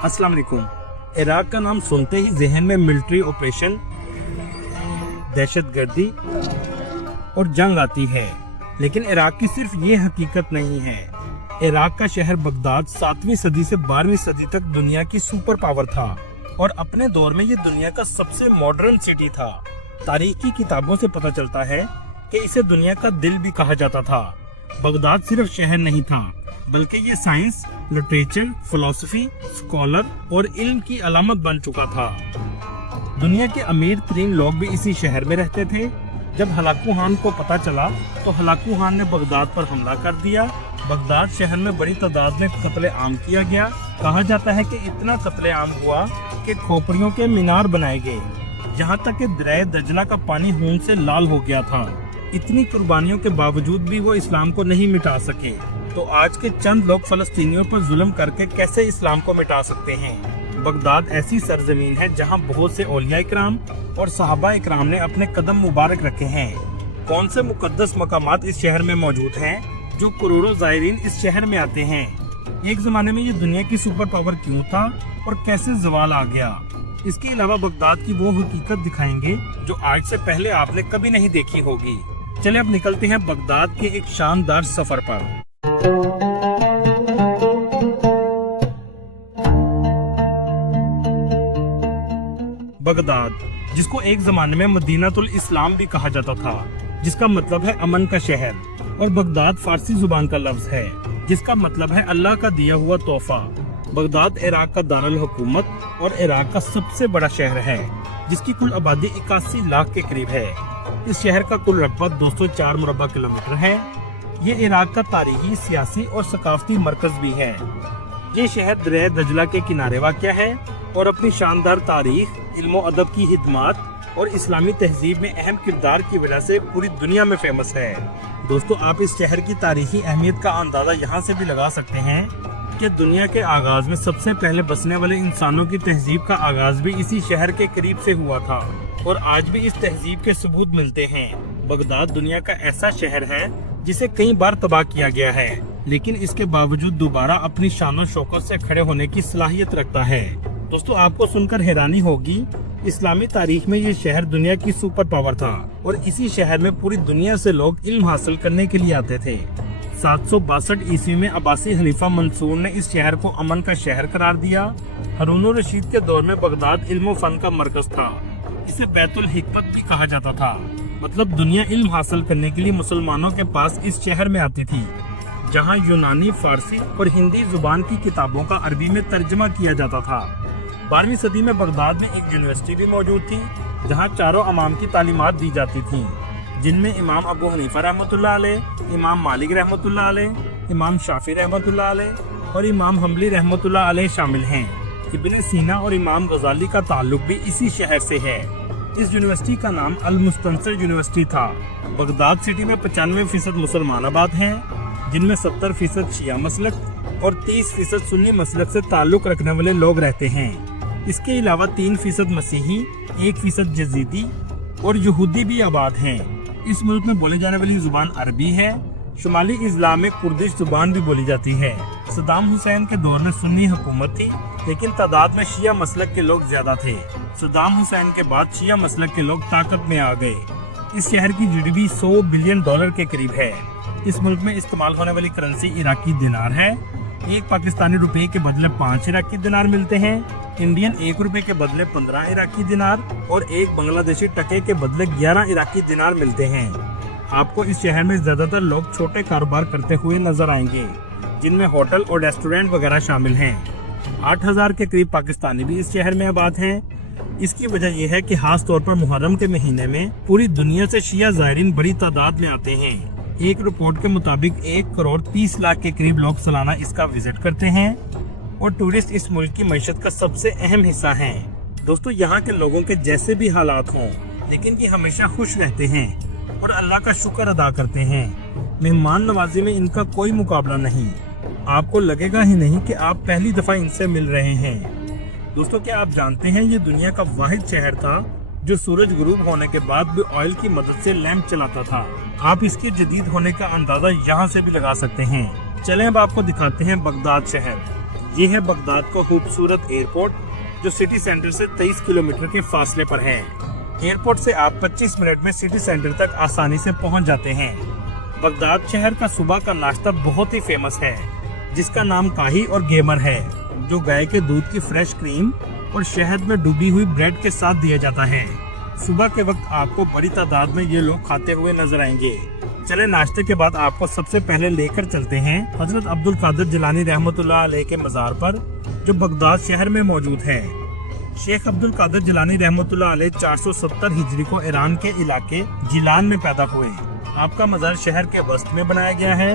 अस्सलाम वालेकुम। इराक का नाम सुनते ही जहन में मिलिट्री ऑपरेशन, दहशतगर्दी और जंग आती है, लेकिन इराक की सिर्फ ये हकीकत नहीं है। इराक का शहर बगदाद 7वीं सदी से 12वीं सदी तक दुनिया की सुपर पावर था और अपने दौर में ये दुनिया का सबसे मॉडर्न सिटी था। तारीख की किताबों से पता चलता है कि इसे दुनिया का दिल भी कहा जाता था। बगदाद सिर्फ शहर नहीं था, बल्कि ये साइंस, लिटरेचर, फिलॉसफी, स्कॉलर और इल्म की अलामत बन चुका था। दुनिया के अमीर तरीन लोग भी इसी शहर में रहते थे। जब हलाकू खान को पता चला तो हलाकू खान ने बगदाद पर हमला कर दिया। बगदाद शहर में बड़ी तादाद में कत्ले आम किया गया। कहा जाता है कि इतना कत्ले आम हुआ कि खोपड़ियों के मीनार बनाए गए, यहाँ तक कि दरिया दजला का पानी खून से लाल हो गया था। इतनी कुर्बानियों के बावजूद भी वो इस्लाम को नहीं मिटा सके, तो आज के चंद लोग फलस्तीनियों पर जुल्म करके कैसे इस्लाम को मिटा सकते हैं। बगदाद ऐसी सरजमीन है जहाँ बहुत से औलिया इकराम और सहाबा इकराम ने अपने कदम मुबारक रखे हैं। कौन से मुकद्दस मकामात इस शहर में मौजूद हैं जो करोड़ों ज़ायरीन इस शहर में आते हैं। एक जमाने में ये दुनिया की सुपर पावर क्यों था और कैसे जवाल आ गया। इसके अलावा बगदाद की वो हकीकत दिखाएंगे जो आज से पहले आपने कभी नहीं देखी होगी। चले अब निकलते हैं बगदाद के एक शानदार सफर पर। बगदाद, जिसको एक जमाने में मदीनातुल इस्लाम भी कहा जाता था, जिसका मतलब है अमन का शहर, और बगदाद फारसी जुबान का लफ्ज है जिसका मतलब है अल्लाह का दिया हुआ तोहफा। बगदाद इराक का दारुल हुकूमत और इराक का सबसे बड़ा शहर है, जिसकी कुल आबादी 81 लाख के करीब है। इस शहर का कुल रकबा 204 मुरब्बा किलोमीटर है। ये इराक का तारीखी, सियासी और सकाफती मरकज भी है। ये शहर दरिया दजला के किनारे वाक़या है और अपनी शानदार तारीख, इल्म अदब की खिदमत और इस्लामी तहजीब में अहम किरदार की वजह से पूरी दुनिया में फेमस है। दोस्तों, आप इस शहर की तारीखी अहमियत का अंदाजा यहाँ से भी लगा सकते हैं कि दुनिया के आगाज में सबसे पहले बसने वाले इंसानों की तहजीब का आगाज भी इसी शहर के करीब से हुआ था और आज भी इस तहजीब के सबूत मिलते हैं। बगदाद दुनिया का ऐसा शहर है जिसे कई बार तबाह किया गया है, लेकिन इसके बावजूद दोबारा अपनी शान शौकत से खड़े होने की सलाहियत रखता है। दोस्तों, आपको सुनकर हैरानी होगी, इस्लामी तारीख में ये शहर दुनिया की सुपर पावर था और इसी शहर में पूरी दुनिया से लोग इल्म हासिल करने के लिए आते थे। 762 ईस्वी में अब्बासी खलीफा मंसूर ने इस शहर को अमन का शहर करार दिया। हारून रशीद के दौर में बगदाद इल्म फन का मरकज था। इसे बैतुल हिकमत भी कहा जाता था, मतलब दुनिया इल्म हासिल करने के लिए मुसलमानों के पास इस शहर में आती थी, जहाँ यूनानी, फारसी और हिंदी जुबान की किताबों का अरबी में तर्जमा किया जाता था। 12वीं सदी में बगदाद में एक यूनिवर्सिटी भी मौजूद थी, जहाँ चारों इमाम की तालीमात दी जाती थी, जिनमें इमाम अबू हनीफा रहमतुल्लाह अलैह, इमाम मालिक रहमतुल्लाह अलैह, इमाम शाफी रहमतुल्लाह अलैह और इमाम हम्बली रहमतुल्लाह अलैह शामिल हैं। इब्न सीना और इमाम गजाली का ताल्लुक भी इसी शहर से है। इस यूनिवर्सिटी का नाम अल मुस्तनसर यूनिवर्सिटी था। बगदाद सिटी में 95% मुसलमान आबाद हैं, जिनमें 70% शिया मसलक और 30% सुन्नी मसलक से ताल्लुक रखने वाले लोग रहते हैं। इसके अलावा 3% मसीही, 1% जजीदी और यहूदी भी आबाद हैं। इस मुल्क में बोले जाने वाली जुबान अरबी है। शुमाली इस्लाम में कुर्दिश जुबान भी बोली जाती है। सद्दाम हुसैन के दौर में सुन्नी हुकूमत थी, लेकिन तादाद में शिया मसलक के लोग ज्यादा थे। सद्दाम हुसैन के बाद शिया मसलक के लोग ताकत में आ गए। इस शहर की जीडीपी $100 बिलियन के करीब है। इस मुल्क में इस्तेमाल होने वाली करेंसी इराकी दिनार है। एक पाकिस्तानी रुपए के बदले 5 इराकी दिनार मिलते हैं। इंडियन 1 रुपए के बदले 15 इराकी दिनार और एक बांग्लादेशी टके के बदले 11 इराकी दिनार मिलते हैं। आपको इस शहर में ज्यादातर लोग छोटे कारोबार करते हुए नजर आएंगे, जिनमें होटल और रेस्टोरेंट वगैरह शामिल हैं। 8000 के करीब पाकिस्तानी भी इस शहर में आबाद हैं। इसकी वजह यह है कि खास तौर पर मुहर्रम के महीने में पूरी दुनिया से शिया ज़ायरीन बड़ी तादाद में आते हैं। एक रिपोर्ट के मुताबिक 1,30,00,000 के करीब लोग सालाना इसका विजिट करते हैं और टूरिस्ट इस मुल्क की मईशत का सबसे अहम हिस्सा हैं। दोस्तों, यहाँ के लोगों के जैसे भी हालात हों, लेकिन ये हमेशा खुश रहते हैं और अल्लाह का शुक्र अदा करते हैं। मेहमान नवाजी में इनका कोई मुकाबला नहीं। आपको लगेगा ही नहीं कि आप पहली दफा इनसे मिल रहे हैं। दोस्तों, क्या आप जानते हैं ये दुनिया का वाहिद शहर था जो सूरज गुरूब होने के बाद भी ऑयल की मदद से लैंप चलाता था। आप इसके जदीद होने का अंदाजा यहाँ से भी लगा सकते हैं। चलें अब आपको दिखाते हैं बगदाद शहर। ये है बगदाद का खूबसूरत एयरपोर्ट, जो सिटी सेंटर से 23 किलोमीटर के फासले पर है। एयरपोर्ट से आप 25 मिनट में सिटी सेंटर तक आसानी से पहुंच जाते हैं। बगदाद शहर का सुबह का नाश्ता बहुत ही फेमस है, जिसका नाम काही और गेमर है, जो गाय के दूध की फ्रेश क्रीम और शहद में डूबी हुई ब्रेड के साथ दिया जाता है। सुबह के वक्त आपको बड़ी तादाद में ये लोग खाते हुए नजर आएंगे। चले नाश्ते के बाद आपको सबसे पहले लेकर चलते हैं हजरत अब्दुल कादिर जिलानी रहमतुल्लाह अलैह के मज़ार पर, जो बगदाद शहर में मौजूद है। शेख अब्दुल कादिर जिलानी रहमतुल्लाह अलैह 470 हिजरी को ईरान के इलाके जिलान में पैदा हुए। आपका मज़ार शहर के वस्त में बनाया गया है।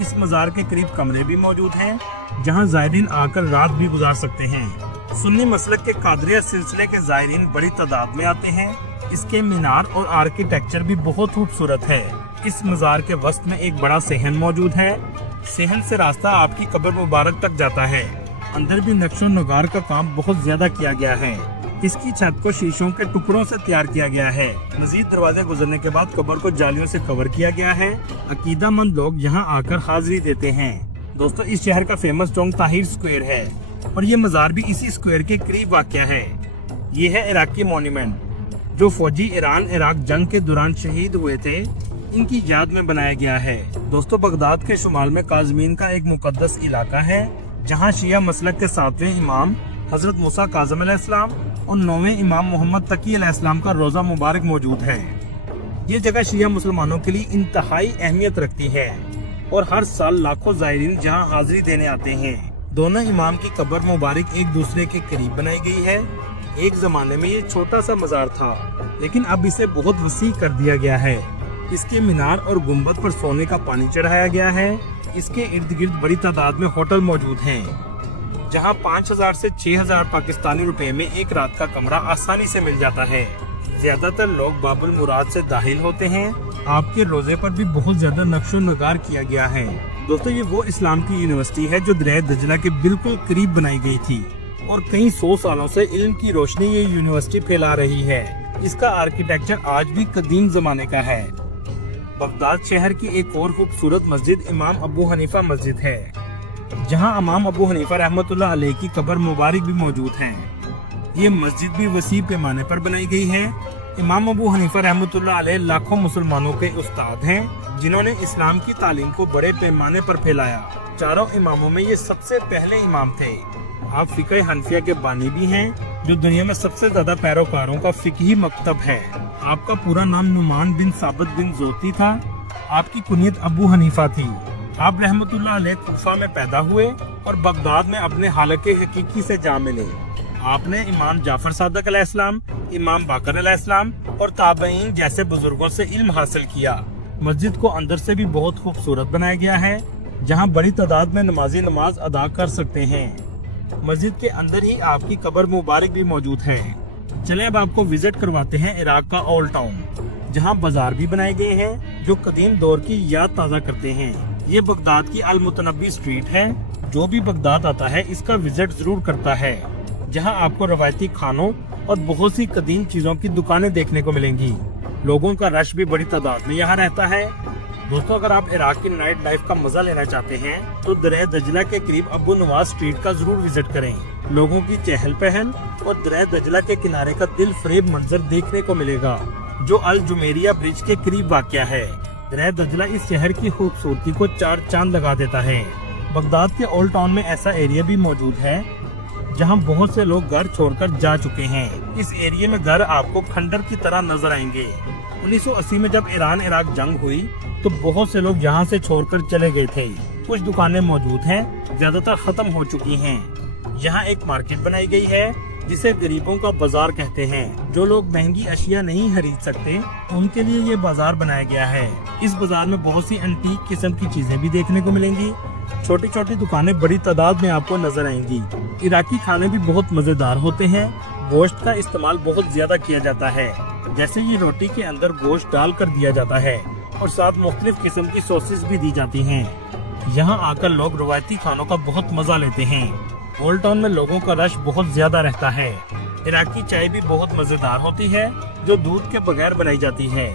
इस मज़ार के करीब कमरे भी मौजूद हैं, जहां ज़ायरीन आकर रात भी गुजार सकते हैं। सुन्नी मसलक के कादरिया सिलसिले के ज़ायरीन बड़ी तादाद में आते हैं। इसके मीनार और आर्किटेक्चर भी बहुत खूबसूरत है। इस मज़ार के वस्त में एक बड़ा सेहन मौजूद है। सेहन से रास्ता आपकी कब्र मुबारक तक जाता है। अंदर भी नक्शो नगार का काम बहुत ज्यादा किया गया है। इसकी छत को शीशों के टुकड़ों से तैयार किया गया है। मजीद दरवाजे गुजरने के बाद कब्र को जालियों से कवर किया गया है। अकीदामंद लोग यहाँ आकर हाजिरी देते हैं। दोस्तों, इस शहर का फेमस चौक ताहिर स्क्वायर है और ये मज़ार भी इसी स्क्वायर के करीब वाक़या है। ये है इराकी मॉन्यूमेंट, जो फौजी ईरान इराक जंग के दौरान शहीद हुए थे, इनकी याद में बनाया गया है। दोस्तों, बगदाद के शुमाल में काज़मीन का एक मुकद्दस इलाका है, जहां शिया मसलक के 7वें इमाम हजरत मूसा काज़िम अलैहिस्सलाम और 9वें इमाम मोहम्मद तकी अलैहिस्सलाम का रोज़ा मुबारक मौजूद है। ये जगह शिया मुसलमानों के लिए इंतहाई अहमियत रखती है और हर साल लाखों ज़ायरीन जहां हाजिरी देने आते हैं। दोनों इमाम की कब्र मुबारक एक दूसरे के करीब बनाई गई है। एक जमाने में ये छोटा सा मज़ार था, लेकिन अब इसे बहुत वसी कर दिया गया है। इसके मीनार और गुंबद पर सोने का पानी चढ़ाया गया है। इसके इर्द गिर्द बड़ी तादाद में होटल मौजूद हैं, जहां 5000 से 6000 पाकिस्तानी रुपए में एक रात का कमरा आसानी से मिल जाता है। ज्यादातर लोग बाबुल मुराद से दाखिल होते हैं। आपके रोजे पर भी बहुत ज्यादा नक्शो नगार किया गया है। दोस्तों, ये वो इस्लाम की यूनिवर्सिटी है जो दरिया दजला के बिल्कुल करीब बनाई गई थी और कई 100 सालों से इल्म की रोशनी ये यूनिवर्सिटी फैला रही है। इसका आर्किटेक्चर आज भी कदीम जमाने का है। बगदाद शहर की एक और खूबसूरत मस्जिद इमाम अबू हनीफा मस्जिद है, जहां इमाम अबू हनीफा रहमतुल्लाह अलैह की कब्र मुबारक भी मौजूद है। ये मस्जिद भी वसी पैमाने पर बनाई गई है। इमाम अबू हनीफा रहमतुल्लाह अलैह लाखों मुसलमानों के उस्ताद हैं, जिन्होंने इस्लाम की तालीम को बड़े पैमाने पर फैलाया। चारों इमामों में ये सबसे पहले इमाम थे। आप फिक़ह हनफिया के बानी भी हैं, जो दुनिया में सबसे ज्यादा पैरोकारों का फिक़ही मकतब है। आपका पूरा नाम नुमान बिन साबित बिन जोती था। आपकी कुनियत अबू हनीफा थी। आप रहमतुल्लाह अलैह कूफा में पैदा हुए और बगदाद में अपने हालके हकीकी से जा मिले। आपने इमाम जाफर सादिक अलैहिस्सलाम, इमाम बाकर अलैहिस्सलाम और ताबईन जैसे बुजुर्गों से इल्म हासिल किया। मस्जिद को अंदर से भी बहुत खूबसूरत बनाया गया है, जहां बड़ी तादाद में नमाजी नमाज अदा कर सकते हैं। मस्जिद के अंदर ही आपकी कब्र मुबारक भी मौजूद है। चले अब आपको विजिट करवाते हैं इराक का ओल्ड टाउन, जहां बाजार भी बनाए गए हैं, जो कदीम दौर की याद ताज़ा करते हैं। ये बगदाद की अल मुतनब्बी स्ट्रीट है। जो भी बगदाद आता है इसका विजिट जरूर करता है, जहां आपको रवायती खानों और बहुत सी कदीम चीजों की दुकानें देखने को मिलेंगी। लोगों का रश भी बड़ी तादाद में यहाँ रहता है। दोस्तों, अगर आप इराक की नाइट लाइफ का मजा लेना चाहते हैं तो दरिया दजला के करीब अबू नवाज स्ट्रीट का जरूर विजिट करें। लोगों की चहल पहल और दरिया दजला के किनारे का दिल फरेब मंजर देखने को मिलेगा, जो अल जुमेरिया ब्रिज के करीब वाक़या है। दरिया दजला इस शहर की खूबसूरती को 4 चांद लगा देता है। बगदाद के ओल्ड टाउन में ऐसा एरिया भी मौजूद है, जहां बहुत से लोग घर छोड़कर जा चुके हैं। इस एरिया में घर आपको खंडर की तरह नजर आएंगे। 1980 में जब ईरान इराक जंग हुई तो बहुत से लोग यहाँ से छोड़कर चले गए थे। कुछ दुकानें मौजूद हैं, ज्यादातर खत्म हो चुकी हैं। यहाँ एक मार्केट बनाई गई है, जिसे गरीबों का बाजार कहते हैं। जो लोग महंगी अशिया नहीं खरीद सकते, उनके लिए ये बाजार बनाया गया है। इस बाजार में बहुत सी एंटीक किस्म की चीजें भी देखने को मिलेंगी। छोटी छोटी दुकानें बड़ी तादाद में आपको नजर आएंगी। इराकी खाने भी बहुत मजेदार होते हैं। गोश्त का इस्तेमाल बहुत ज्यादा किया जाता है, जैसे ये रोटी के अंदर गोश्त डाल कर दिया जाता है और साथ मुख्तलिफ किस्म की सॉसेस भी दी जाती हैं। यहाँ आकर लोग रवायती खानों का बहुत मजा लेते हैं। ओल्ड टाउन में लोगों का रश बहुत ज्यादा रहता है। इराकी चाय भी बहुत मजेदार होती है, जो दूध के बगैर बनाई जाती है।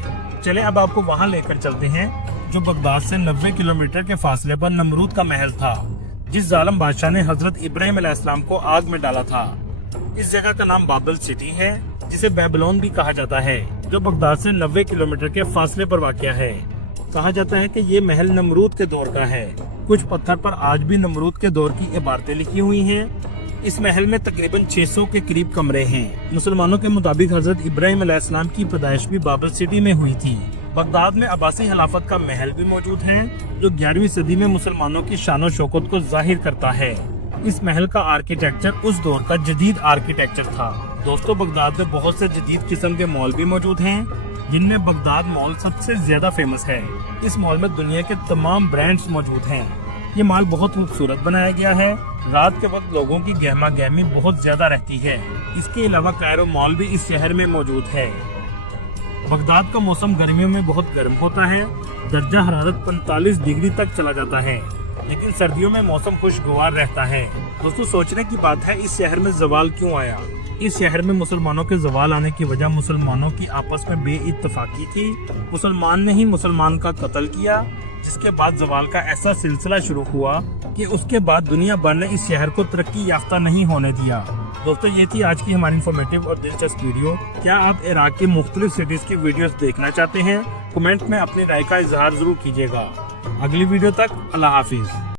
चले अब आपको वहाँ लेकर चलते हैं, जो बगदाद से 90 किलोमीटर के फासले पर नमरूद का महल था, जिस जालिम बादशाह ने हजरत इब्राहिम अलैहिस्सलाम को आग में डाला था। इस जगह का नाम बाबल सिटी है, जिसे बेबीलोन भी कहा जाता है, जो बगदाद से 90 किलोमीटर के फासले पर वाक़या है। कहा जाता है कि ये महल नमरूद के दौर का है। कुछ पत्थर पर आज भी नमरूद के दौर की इबारतें लिखी हुई हैं। इस महल में तकरीबन 600 के करीब कमरे हैं। मुसलमानों के मुताबिक हजरत इब्राहिम अलैहिस्सलाम की पैदाइश भी बाबल सिटी में हुई थी। बगदाद में अब्बासी खिलाफत का महल भी मौजूद है, जो 11वीं सदी में मुसलमानों की शान और शौकत को जाहिर करता है। इस महल का आर्किटेक्चर उस दौर का जदीद आर्किटेक्चर था। दोस्तों, बगदाद में बहुत से जदीद किस्म के मॉल भी मौजूद हैं, जिनमें बगदाद मॉल सबसे ज्यादा फेमस है। इस मॉल में दुनिया के तमाम ब्रांड्स मौजूद हैं। ये मॉल बहुत खूबसूरत बनाया गया है। रात के वक्त लोगों की गहमा गहमी बहुत ज्यादा रहती है। इसके अलावा कायरो मॉल भी इस शहर में मौजूद है। बगदाद का मौसम गर्मियों में बहुत गर्म होता है। दर्जा हरारत 45 डिग्री तक चला जाता है, लेकिन सर्दियों में मौसम खुशगवार रहता है। दोस्तों, सोचने की बात है, इस शहर में जवाल क्यों आया। इस शहर में मुसलमानों के जवाल आने की वजह मुसलमानों की आपस में बेइत्तफाकी थी। मुसलमान ने ही मुसलमान का कत्ल किया, जिसके बाद जवाल का ऐसा सिलसिला शुरू हुआ कि उसके बाद दुनिया भर ने इस शहर को तरक्की याफ्ता नहीं होने दिया। दोस्तों, ये थी आज की हमारी इन्फॉर्मेटिव और दिलचस्प वीडियो। क्या आप इराक की मुख्तलिफ सिटीज की वीडियोस देखना चाहते हैं? कमेंट में अपनी राय का इजहार जरूर कीजिएगा। अगली वीडियो तक अल्लाह हाफिज।